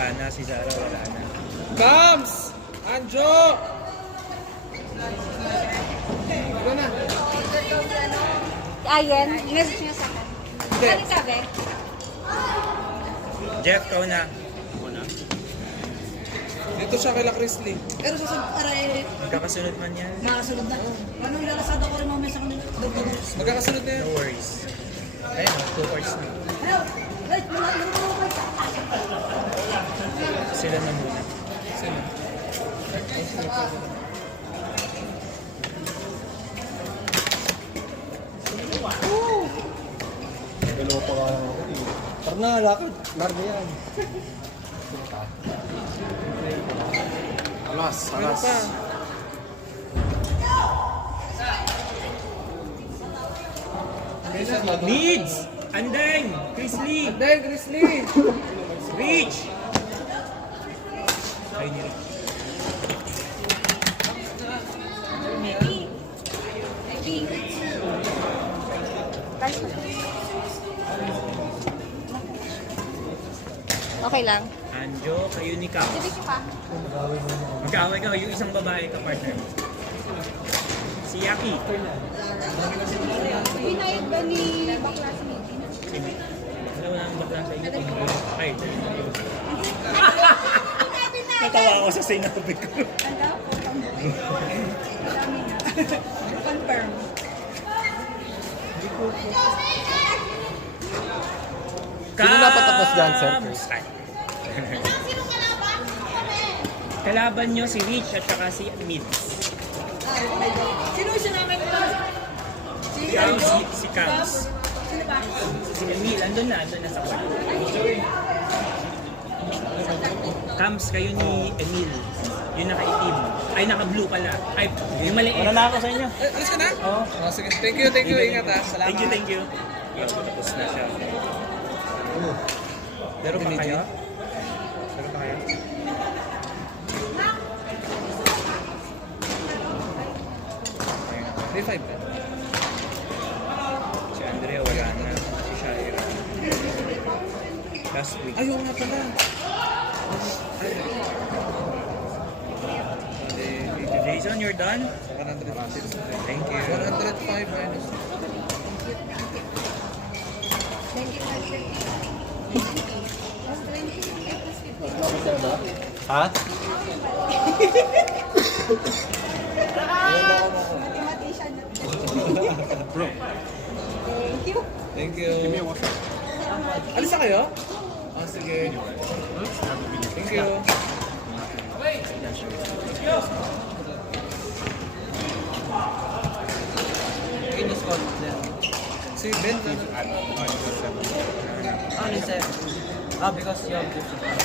wala na. Si Zara, wala na. Bams! Anjo! Ito na. Ayan, message niya sa akin. Ano sabi? Jeff, kau na. Dito siya kay La Chris Lee. Pero sa aray, Magkakasunod man yan. nakasunod na. Anong lalasada ko rin mamaya sa kanila? Magkakasunod na yan. No worries. Ayun, 2 hours na. Ayaw! Ay, wala. Sila na muna. Sino? Dalawa pa nga lang ako eh. Tara na, lakad. Larga yan. Alas, alas. Pa. Needs! Andeng! Chris Lee! Dahil Chris Lee! Reach! Ay, ni Reach. Okay lang. Anjo, kayo ni Kam. Sige ka pa. Magkaaway ka, yung isang babae ka partner. Si Yaki. Pinayad ba ni bakla si Sige. Alam mo na ang bakla sa iyo. Okay. Natawa ako sa sinabi ko. Confirm. Sino dapat tapos dyan, sir? Kalaban nyo si Rich at saka si Mid. Sino siya namin ito? Si Kams. Sino ba? Si Emil, andun na sa court. Kams, kayo ni Emil. Yung naka-itim. Ay, naka-blue pala. Ay, yung maliit. Wala na ako sa inyo. Alis ka na? Oo. Oh, sige. Thank you. Ingat ha. Salamat. Thank you. Tapos na siya. Pero pa kayo? Day 5 ka. Si Andrea wala na. Si Shaira. Last week. Ayaw nga pala. Jason, you're done? 106. Thank you. 105 minus. Ha? Bro. Thank you. Alis na kayo? Oh, sige. Thank you. Si Ben na. Because you have different.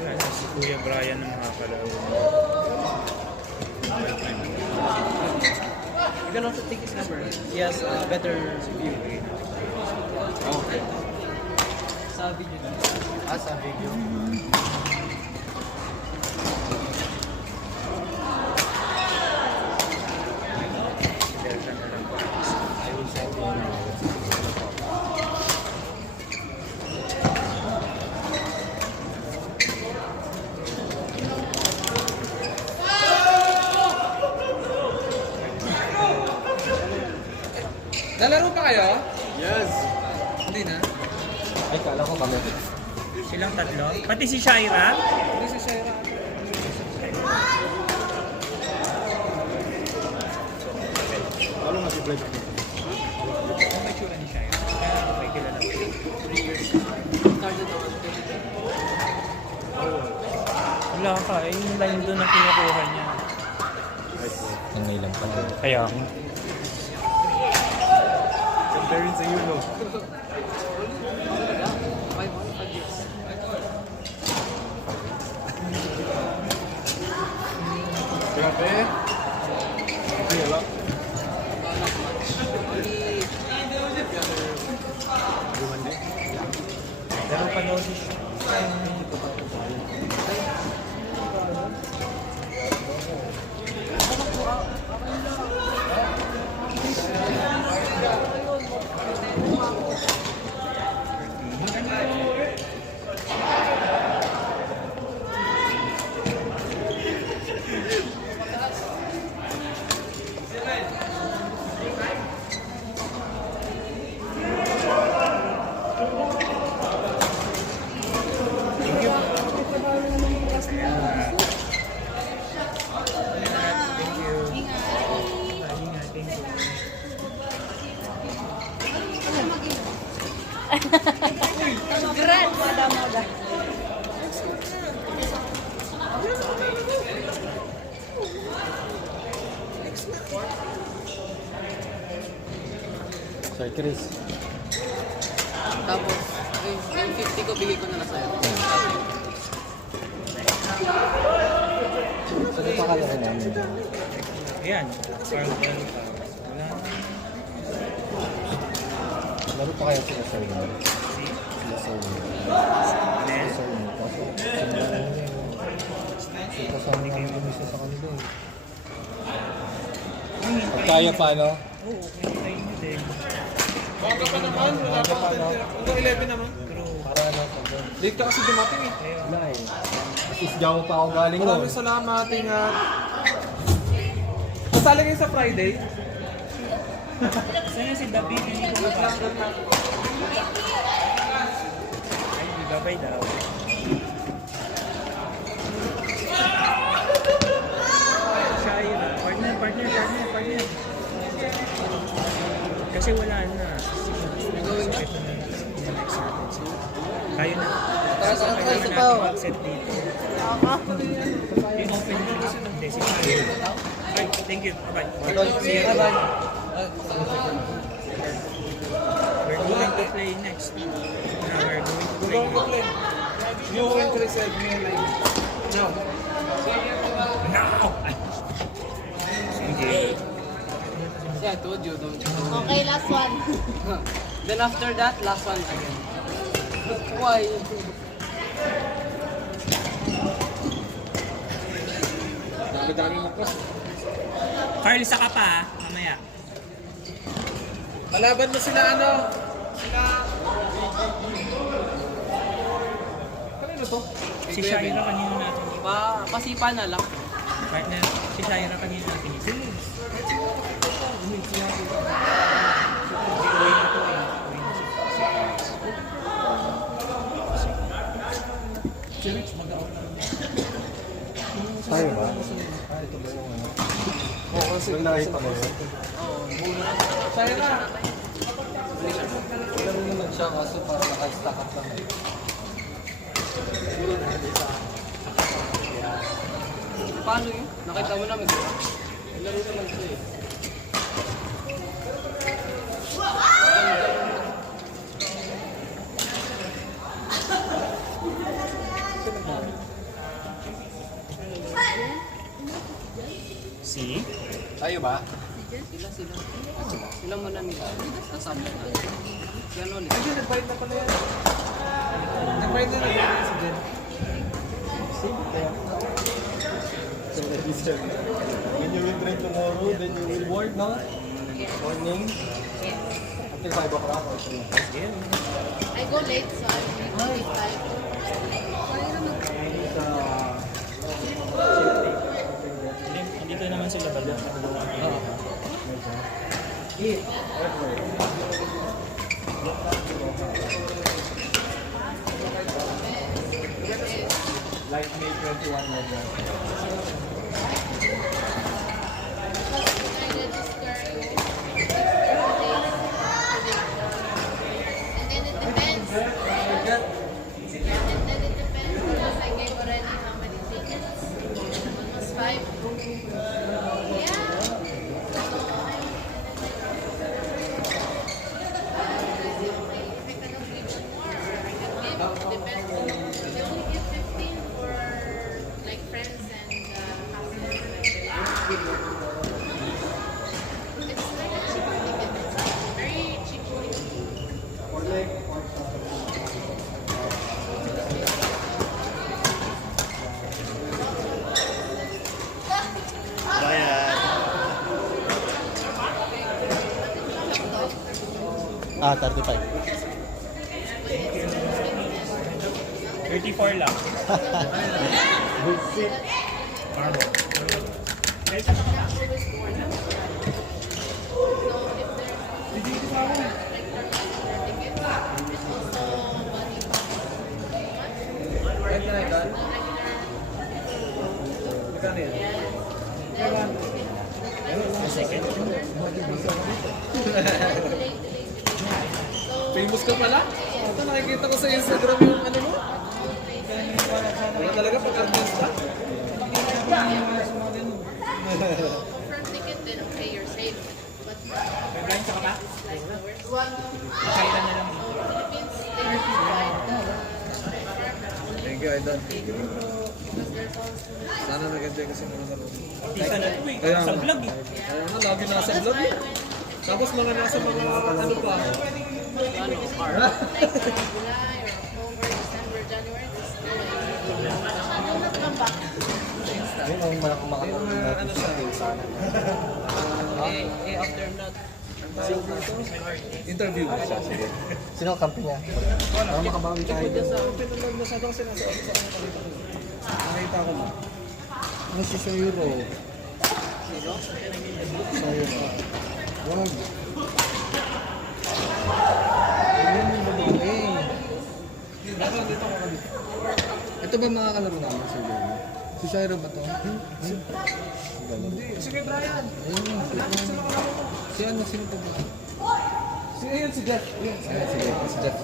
Si Kuya Brian ng mga kalaro. You can also take his number. He has a better view. Okay. Sa video. Sa video. Delta na lang. I will send you. Lalaro pa kayo? Yes! Hindi na. Ay, kala ko kami. Silang tatlo. Pati si Shaira. Hindi si Shaira. Ano nga si Blake? Ano may tsura ni Shaira? Okay, kilala ko. Wala ka. Yung line doon na kinukuha niya. Ang nailang pa na. Kaya Comparing sa you, no? Grabe. Okay, wala. Pero pa daw si Congrats! Sir Chris. Tapos, yung 50 ko, bigay ko na lang sa'yo. Saan yung pakalaran namin? Ayan, parang ano pa. Wala na. Laro pa kaya sila sir? Sila sir. Then, Sir, kaso sila lang nila yun. Kasi kasama namin yung isa sa kanila eh. Pag kaya pa, no? oo, okay mo din. Baka pa naman, wala pa hanggang 11 naman. Para ano, pag Late ka kasi dumating eh. wala eh. At least jaw pa ako galing nun. Maraming salamat, ingat. Kasali kayo sa Friday? Saan si David? Hindi ko mapasok. Ay, di babay daw. Shaira. Partner. Kasi wala na. Ito na yung next natin. So, kayo na. Kailangan natin mag-set dito. Yung open dito. Hindi, si Shaira. Ay, thank you. Bye-bye. See you. Bye-bye. We're going to play next. Now we're going to play. You and Chris said me like, no. Now! Sige. Yeah, I told you, don't. Okay, last one. Then after that, last one again. Why? Dami mo po. Carl, saka pa ha? Mamaya. Kalaban mo sila ano? Sila... Kanino to? Si Shaira kanina natin. Pasipa na lang. Partner, si Shaira kanina natin. Sige. Tayo ba? Ito ba yung ano? Oo, kasi nakita mo yun. Sa'yo na. Laro naman siya kaso parang naka-stack up lang eh. Paano yun? Nakita mo namin. Laro naman siya eh. Si? Tayo ba? Sila. Sila mo namin. Kasama na. Yan ulit. Ayun, nag-bite na pala yan. Nag-bite na yan si Jen. So, sir, when you will train tomorrow, then you will work, no? Morning? Until 5 o'clock or so. I go late, so I need to be time. Dito naman sila bala. Like May 21 like that. And then it depends. Because I gave already how many tickets? Almost 5. Yeah. If I cannot give one more, I can give. Depends. They only give 15 for like friends and houses. It's like a cheap ticket. It's very cheap ticket. Ah, 35. 34 lang. Good sit. Parang. Bite na yan. Magkano yan? Second. Famous ka pala? Ito nakikita ko sa Instagram yung ano mo. Wala talaga pag-artista. Confirm ticket, then okay, you're safe. But May blind sa kapa? like the worst. Kailan na lang. Philippines, they have to ride Thank you, Idol. because there's also Sana nag-enjoy kasi mga laro. Isa na ito eh. Kaya Sa nga. vlog eh. Kaya nga, lagi nasa vlog eh. Tapos mga nasa mga ano pa. Ano, car. like July or October, December, January, this will not come back. Ayun ang makakapagod natin Ano sa siya? atin sana. After that, Interview. Sige. Sino ang kampi niya? Para makabawi tayo doon. Pinag masyadong sinasabi sa ano kanita ko. Nakita ko na. Ano si Sayuro? Sayuro. Wag. Ayun yung babae. Ito ba mga kalaro namin sa Joey? Si Sayuro ba to? Hindi. Sige, Brian. Ayun. Si ano? Sino pa ba? Sige, yun si Jeff. Ayun, sige. Si Jeff.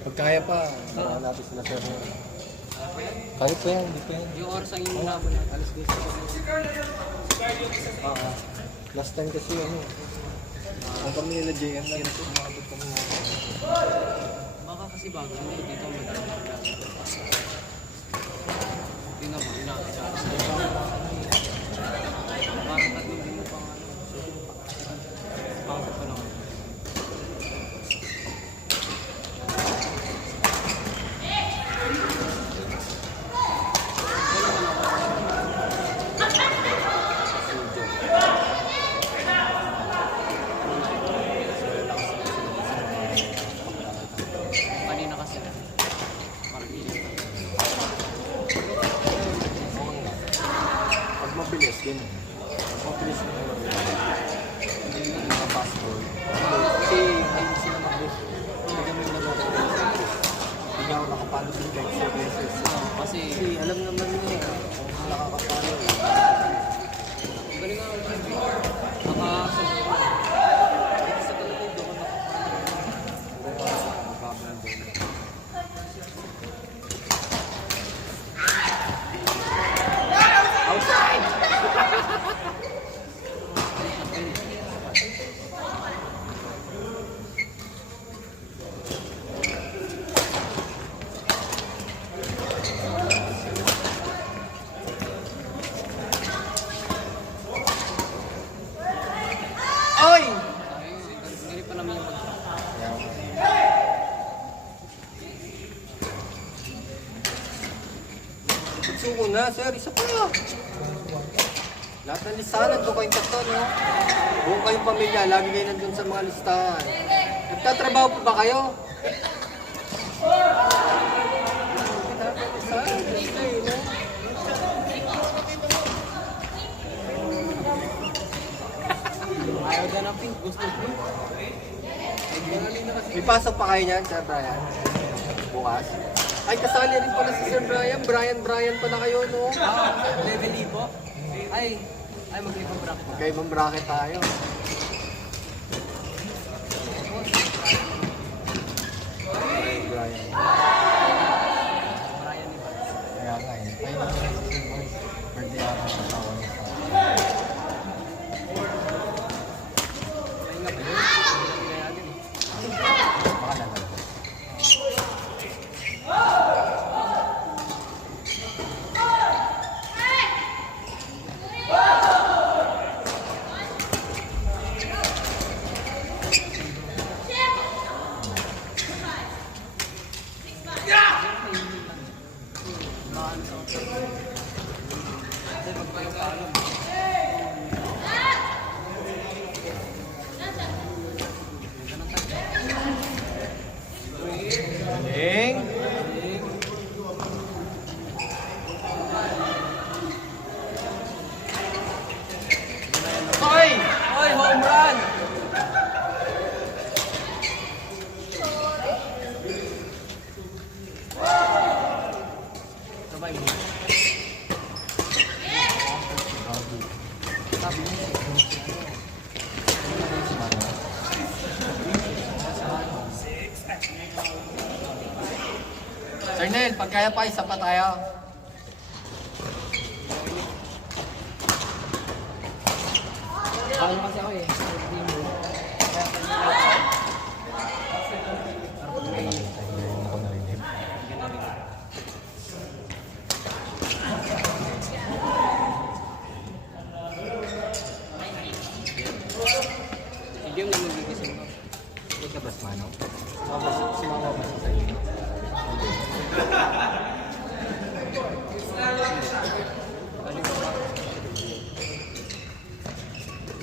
Pag kaya pa, samahan natin sila sir. Kaya pa yan, hindi pa yan. yung oras ang yung labo na. Alas gusto ko. Last time kasi ano, ang kami nila JM lang ito, umakabot kami na. Baka kasi bago mo dito madami. Tingnan mo, inakit siya. Parang tatlong din mo pang ano. Bago pa lang. Kanina kasi. Parang hindi. Pag mabilis, din. Mabilis na lang. Hindi na mga passport. Kasi ayun sila mag-book. Hindi kami nag-book. Hindi ako nakapalo sa guys sa beses. Kasi, Kasi alam naman niya kung nakakapalo. galing nga ako. Makasagot. Sa talagang doon ako nakapalo. Magkakaroon doon. Ayun, galing pa namin yung Suko na, sir. Isa pa. Lahat ng listahan, doon kayong tatlo, no? Buong kayong pamilya, lagi kayo nandun sa mga listahan. Nagtatrabaho pa ba kayo? ayaw na ng pink, gusto ko. May pasok pa kayo niyan, Sir Brian? Bukas? Ay, kasali rin pala si Sir Brian. Brian pala kayo, no? Level libo? Ay, mag-ibang bracket na. Magkaibang bracket tayo. Brian. Brian ni Bats. Kaya nga eh. Ay, birthday ako sa asawa niya. Ayun nga ba yun? Hindi natin eh. Baka naman. Arnel, pag kaya pa, isa pa tayo. Paano kasi ako eh. Hindi yung nagigising mo. Ikaw ka bas mano? Sumama ba sa iyo?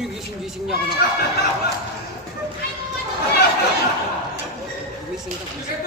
Gising-gising niya ako na. Gising ka, gising.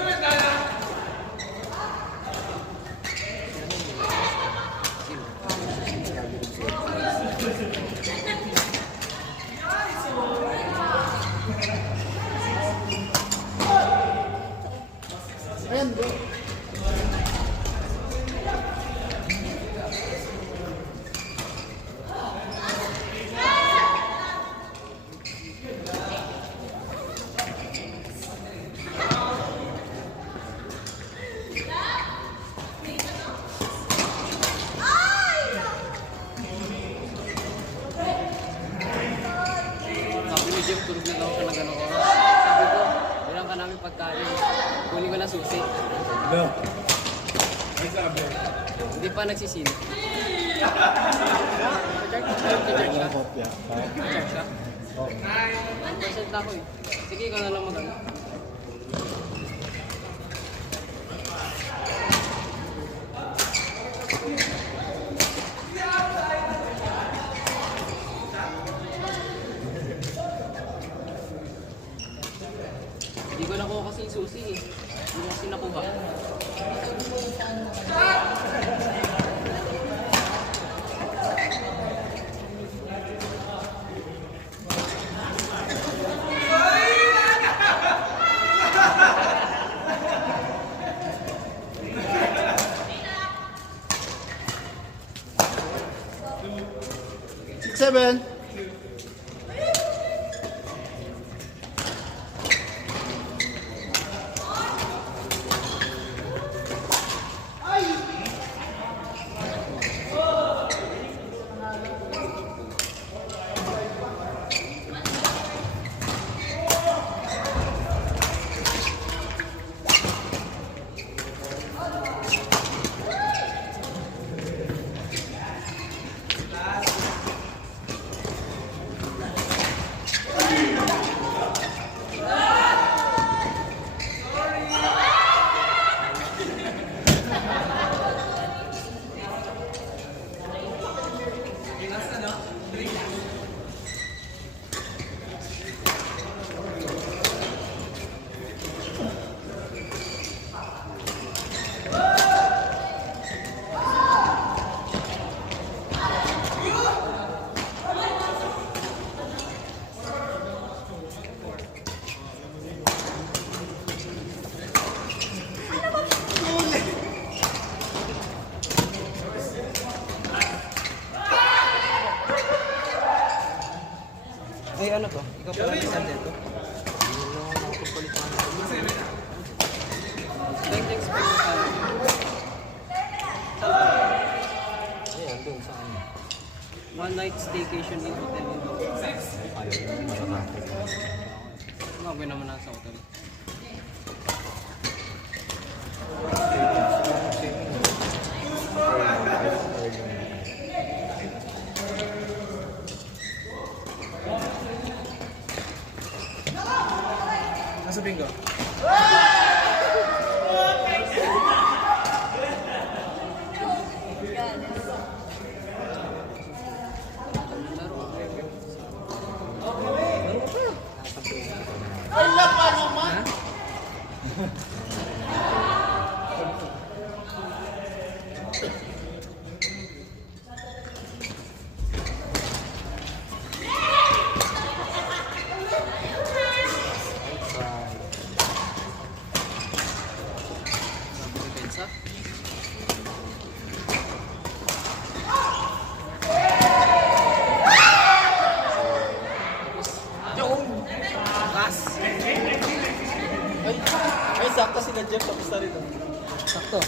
Sabi ni Jeff, tulog na daw siya ng gano'ng oras. Sabi ko, bilang ka namin pagkain. Kunin ko na susi. No. Ay, sabi. Hindi pa nagsisino. Kopya. Present na ako eh. Sige, ikaw na lang mag-ano. Hindi ko nakuha kasi yung susi eh. Hindi ko kasi nakuha. Seven. Ay, ano to? Ikaw pala may sand dito? Don't expect mo sa Ayan, doon sa ano. one night staycation in hotel. Ayaw, matatakot. Gagawin naman na sa hotel. Nasa bingo. Pensa? Last! Ay, sakto sila Jeff, tapos na rin. Sakto.